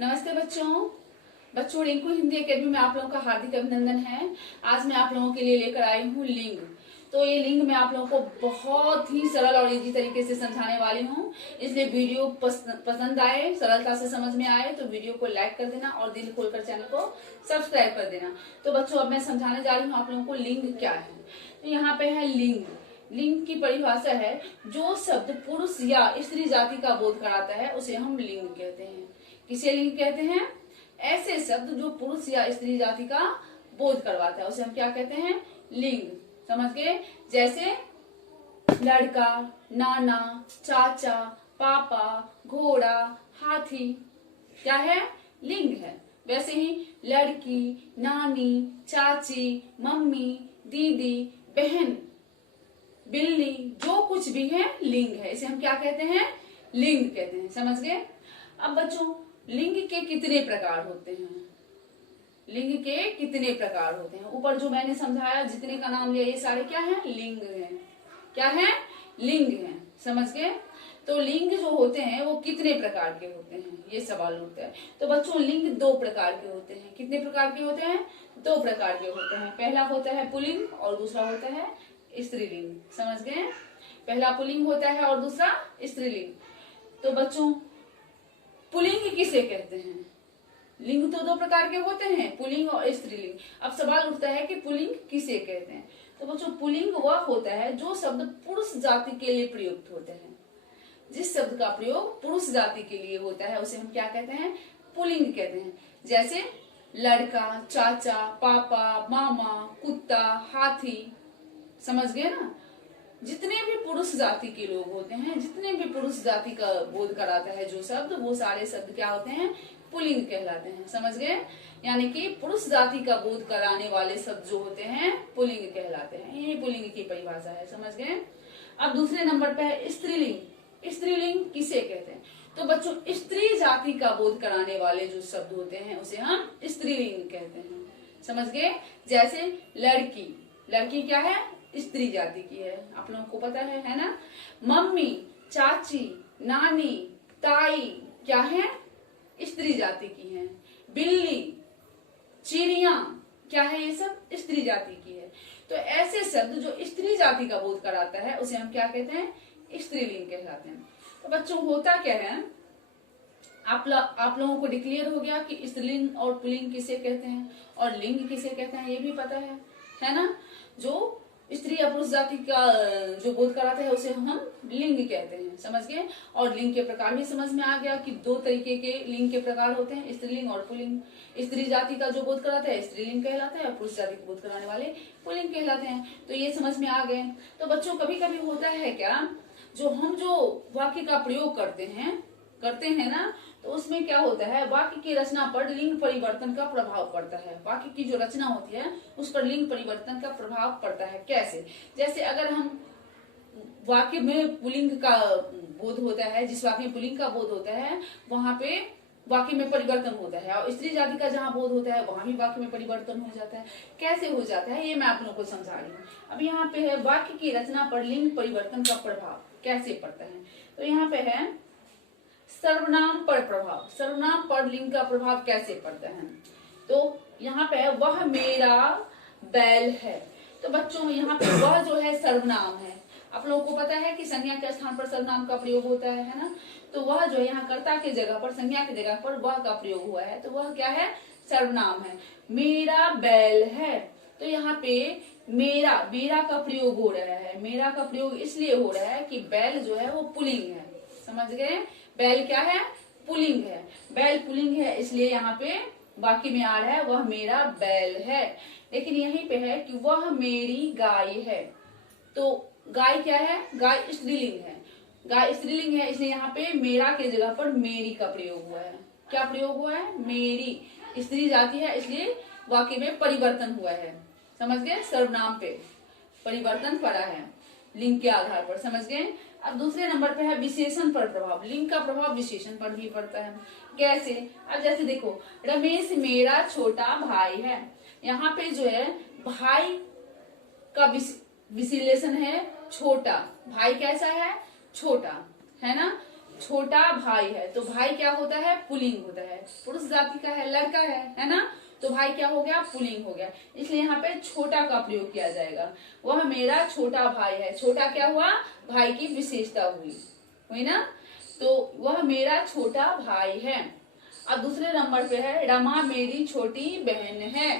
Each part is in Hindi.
नमस्ते बच्चों रिंकू हिंदी एकेडमी में आप लोगों का हार्दिक अभिनंदन है। आज मैं आप लोगों के लिए लेकर आई हूँ लिंग। तो ये लिंग मैं आप लोगों को बहुत ही सरल और इजी तरीके से समझाने वाली हूँ, इसलिए वीडियो पसंद आए, सरलता से समझ में आए तो वीडियो को लाइक कर देना और दिल खोलकर चैनल को सब्सक्राइब कर देना। तो बच्चों अब मैं समझाने जा रही हूँ आप लोगों को लिंग क्या है। तो यहाँ पे है लिंग। लिंग की परिभाषा है जो शब्द पुरुष या स्त्री जाति का बोध कराता है उसे हम लिंग कहते हैं। किसे लिंग कहते हैं? ऐसे शब्द जो पुरुष या स्त्री जाति का बोध करवाता है उसे हम क्या कहते हैं? लिंग। समझ गए? जैसे लड़का, नाना, चाचा, पापा, घोड़ा, हाथी क्या है? लिंग है। वैसे ही लड़की, नानी, चाची, मम्मी, दीदी, बहन, बिल्ली, जो कुछ भी है लिंग है। इसे हम क्या कहते हैं? लिंग कहते हैं। समझ गए? अब बच्चों लिंग के कितने प्रकार होते हैं? लिंग के कितने प्रकार होते हैं? ऊपर जो मैंने समझाया, जितने का नाम लिया, ये सारे क्या हैं? लिंग हैं। क्या है? लिंग हैं। समझ गए? तो लिंग जो होते हैं वो कितने प्रकार के होते हैं, ये सवाल उठता है। तो बच्चों लिंग दो प्रकार के होते हैं। कितने प्रकार के होते हैं? दो प्रकार के होते हैं। पहला होता है पुल्लिंग और दूसरा होता है स्त्रीलिंग। समझ गए? पहला पुल्लिंग होता है और दूसरा स्त्रीलिंग। तो बच्चों पुल्लिंग किसे कहते हैं? लिंग तो दो प्रकार के होते हैं, पुल्लिंग और स्त्रीलिंग। अब सवाल उठता है कि पुल्लिंग किसे कहते हैं? तो बच्चों पुल्लिंग वह होता है जो शब्द पुरुष जाति के लिए प्रयुक्त होते हैं। जिस शब्द का प्रयोग पुरुष जाति के लिए होता है उसे हम क्या कहते हैं? पुल्लिंग कहते हैं। जैसे लड़का, चाचा, पापा, मामा, कुत्ता, हाथी। समझ गए ना? जितने भी पुरुष जाति के लोग होते हैं, जितने भी पुरुष जाति का बोध कराता है जो शब्द, वो सारे शब्द क्या होते हैं? पुल्लिंग कहलाते हैं। समझ गए? यानी कि पुरुष जाति का बोध कराने वाले शब्द जो होते हैं पुल्लिंग कहलाते हैं। ये पुल्लिंग की परिभाषा है। समझ गए? अब दूसरे नंबर पे है स्त्रीलिंग। स्त्रीलिंग किसे कहते हैं? तो बच्चों स्त्री जाति का बोध कराने वाले जो शब्द होते हैं उसे हम स्त्रीलिंग कहते हैं। समझ गए? जैसे लड़की। लड़की क्या है? स्त्री जाति की है। आप लोगों को पता है ना? मम्मी, चाची, नानी, ताई क्या है? स्त्री जाति की है। बिल्ली, चिड़िया क्या है? ये सब स्त्री जाति की है। तो ऐसे शब्द जो स्त्री जाति का बोध कराता है उसे हम क्या कहते हैं? स्त्रीलिंग कहलाते हैं। तो बच्चों होता क्या है, आप लोगों को डिक्लेयर हो गया कि स्त्रीलिंग और पुल्लिंग किसे कहते हैं और लिंग किसे कहते हैं, ये भी पता है ना? जो स्त्री या पुरुष जाति का जो बोध कराता है उसे हम लिंग कहते हैं। समझ गए? और लिंग के प्रकार भी समझ में आ गया कि दो तरीके के लिंग के प्रकार होते हैं, स्त्रीलिंग और पुल्लिंग। स्त्री जाति का जो बोध कराता है स्त्रीलिंग कहलाता है और पुरुष जाति का बोध कराने वाले पुल्लिंग कहलाते हैं। तो ये समझ में आ गए। तो बच्चों कभी कभी होता है क्या, जो वाक्य का प्रयोग करते हैं ना, तो उसमें क्या होता है, वाक्य की रचना पर लिंग परिवर्तन का प्रभाव पड़ता है। वाक्य की जो रचना होती है उस पर लिंग परिवर्तन का प्रभाव पड़ता है। कैसे? जैसे अगर हम वाक्य में पुल्लिंग का बोध होता है, जिस वाक्य में पुल्लिंग का बोध होता है वहां पे वाक्य में परिवर्तन होता है, और स्त्री जाति का जहाँ बोध होता है वहां भी वाक्य में परिवर्तन हो जाता है। कैसे हो जाता है ये मैं आप लोगों को समझा रही हूँ। अब यहाँ पे है वाक्य की रचना पर लिंग परिवर्तन का प्रभाव कैसे पड़ता है। तो यहाँ पे है सर्वनाम पर प्रभाव। सर्वनाम पर लिंग का प्रभाव कैसे पड़ता है? तो यहाँ पे वह मेरा बैल है। तो बच्चों यहाँ पे वह जो है सर्वनाम है। आप लोगों को पता है कि संज्ञा के स्थान पर सर्वनाम का प्रयोग होता है ना? तो वह जो है यहाँ कर्ता के जगह पर, संज्ञा की जगह पर वह का प्रयोग हुआ है, तो वह क्या है? सर्वनाम है। मेरा बैल है। तो यहाँ पे मेरा का प्रयोग हो रहा है। मेरा का प्रयोग इसलिए हो रहा है कि बैल जो है वो पुल्लिंग है। समझ गए? बैल क्या है? पुल्लिंग है। बैल पुल्लिंग है इसलिए यहाँ पे वाक्य में आ रहा है वह मेरा बैल है। लेकिन यहीं पे है कि वह मेरी गाय है। तो गाय क्या है? गाय स्त्रीलिंग है। गाय स्त्रीलिंग है इसलिए यहाँ पे मेरा के जगह पर मेरी का प्रयोग हुआ है। क्या प्रयोग हुआ है? मेरी। स्त्री जाति है इसलिए वाक्य में परिवर्तन हुआ है। समझ गए? सर्वनाम पे परिवर्तन पड़ा है लिंग के आधार पर। समझ गए? अब दूसरे नंबर पे है विशेषण पर प्रभाव। लिंग का प्रभाव विशेषण पर भी पड़ता है। कैसे? अब जैसे देखो, रमेश मेरा छोटा भाई है। यहाँ पे जो है भाई का विशेषण है छोटा। भाई कैसा है? छोटा है ना? छोटा भाई है, तो भाई क्या होता है, पुल्लिंग होता है, पुरुष जाति का है, लड़का है ना, तो भाई क्या हो गया, पुल्लिंग हो गया, इसलिए यहाँ पे छोटा का प्रयोग किया जाएगा। वह मेरा छोटा भाई है, छोटा क्या हुआ, भाई की विशेषता हुई ना, तो वह मेरा छोटा भाई है। अब दूसरे नंबर पे है, रमा मेरी छोटी बहन है।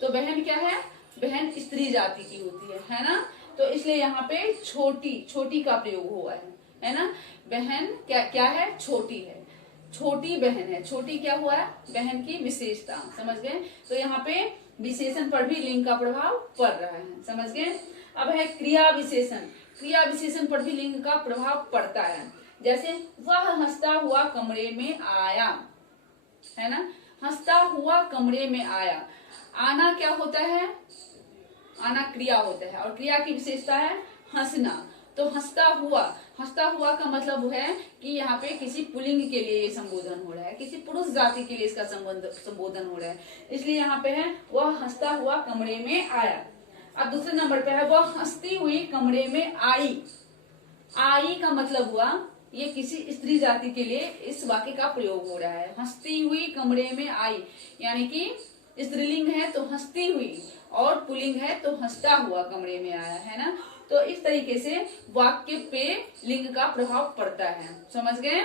तो बहन क्या है, बहन स्त्री जाति की होती है ना, तो इसलिए यहाँ पे छोटी का प्रयोग हुआ है ना। बहन क्या है, छोटी है, छोटी बहन है, छोटी क्या हुआ है, बहन की विशेषता, समझ गए। तो यहाँ पे विशेषण पर भी लिंग का प्रभाव पड़ रहा है, समझ गए। अब है क्रिया विशेषण, क्रिया विशेषण पर भी लिंग का प्रभाव पड़ता है। जैसे वह हंसता हुआ कमरे में आया, है ना, हंसता हुआ कमरे में आया, आना क्या होता है, आना क्रिया होता है, और क्रिया की विशेषता है हंसना। तो हंसता हुआ का मतलब है कि यहाँ पे किसी पुल्लिंग के लिए संबोधन हो रहा है, किसी पुरुष जाति के लिए इसका संबोधन हो रहा है, इसलिए यहाँ पे है वह हंसता हुआ कमरे में आया। अब दूसरे नंबर पे है वह हंसती हुई कमरे में आई। आई का मतलब हुआ ये किसी स्त्री जाति के लिए इस वाक्य का प्रयोग हो रहा है। हंसती हुई कमरे में आई, यानी कि स्त्रीलिंग है तो हंसती हुई, और पुल्लिंग है तो हंसता हुआ कमरे में आया, है ना। तो इस तरीके से वाक्य पे लिंग का प्रभाव पड़ता है, समझ गए।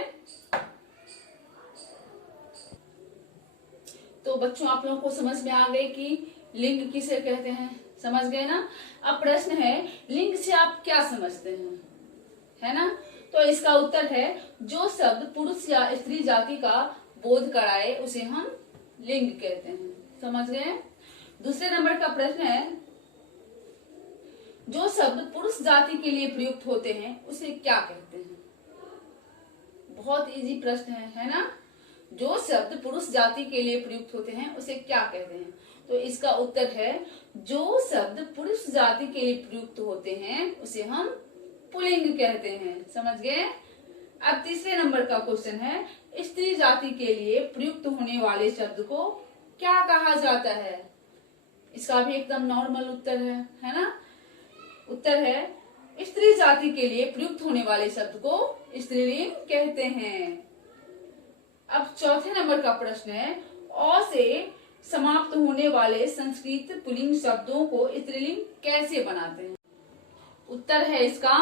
तो बच्चों आप लोगों को समझ में आ गए कि लिंग किसे कहते हैं, समझ गए ना। अब प्रश्न है, लिंग से आप क्या समझते हैं, है ना। तो इसका उत्तर है, जो शब्द पुरुष या स्त्री जाति का बोध कराए उसे हम लिंग कहते हैं, समझ गए। दूसरे नंबर का प्रश्न है, जो शब्द पुरुष जाति के लिए प्रयुक्त होते हैं उसे क्या कहते हैं। बहुत इजी प्रश्न है ना। जो शब्द पुरुष जाति के लिए प्रयुक्त होते हैं उसे क्या कहते हैं, तो इसका उत्तर है, जो शब्द पुरुष जाति के लिए प्रयुक्त होते हैं उसे हम पुल्लिंग कहते हैं, समझ गए। अब तीसरे नंबर का क्वेश्चन है, स्त्री जाति के लिए प्रयुक्त होने वाले शब्द को क्या कहा जाता है। इसका भी एकदम नॉर्मल उत्तर है ना। उत्तर है, स्त्री जाति के लिए प्रयुक्त होने वाले शब्द को स्त्रीलिंग कहते हैं। अब चौथे नंबर का प्रश्न है, अ से समाप्त होने वाले संस्कृत पुल्लिंग शब्दों को स्त्रीलिंग कैसे बनाते हैं। उत्तर है इसका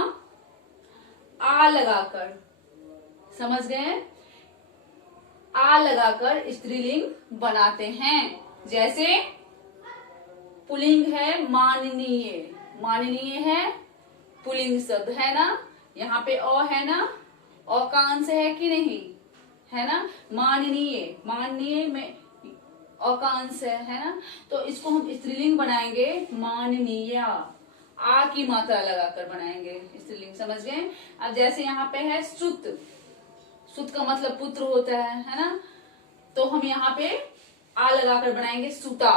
आ लगाकर, समझ गए, आ लगाकर स्त्रीलिंग बनाते हैं। जैसे पुल्लिंग है माननीय, माननीय है पुल्लिंग शब्द, है ना। यहाँ पे अ है ना, अ का अंश है कि नहीं, है ना। माननीय, माननीय में अ का अंश है ना, तो इसको हम स्त्रीलिंग बनाएंगे माननीय, आ की मात्रा लगाकर बनाएंगे स्त्रीलिंग, समझ गए। अब जैसे यहाँ पे है सुत, सुत का मतलब पुत्र होता है ना, तो हम यहाँ पे आ लगाकर बनाएंगे सुता,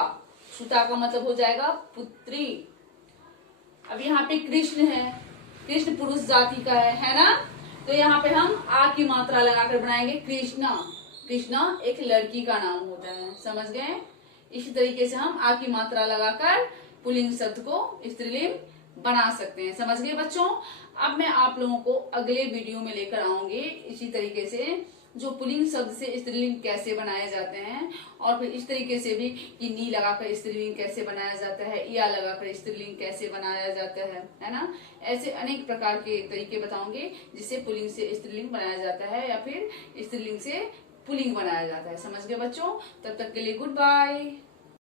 सुता का मतलब हो जाएगा पुत्री। अब यहाँ पे कृष्ण है, कृष्ण पुरुष जाति का है ना, तो यहाँ पे हम आ की मात्रा लगाकर बनाएंगे कृष्णा, कृष्णा एक लड़की का नाम होता है, समझ गए। इसी तरीके से हम आ की मात्रा लगाकर पुल्लिंग शब्द को स्त्रीलिंग बना सकते हैं, समझ गए बच्चों। अब मैं आप लोगों को अगले वीडियो में लेकर आऊंगी इसी तरीके से जो पुल्लिंग शब्द से स्त्रीलिंग कैसे बनाए जाते हैं, और फिर इस तरीके से भी कि नी लगाकर स्त्रीलिंग कैसे बनाया जाता है, या लगाकर स्त्रीलिंग कैसे बनाया जाता है ना। ऐसे अनेक प्रकार के तरीके बताऊंगे जिससे पुल्लिंग से स्त्रीलिंग बनाया जाता है या फिर स्त्रीलिंग से पुल्लिंग बनाया जाता है, समझ गए बच्चों। तब तक के लिए गुड बाय।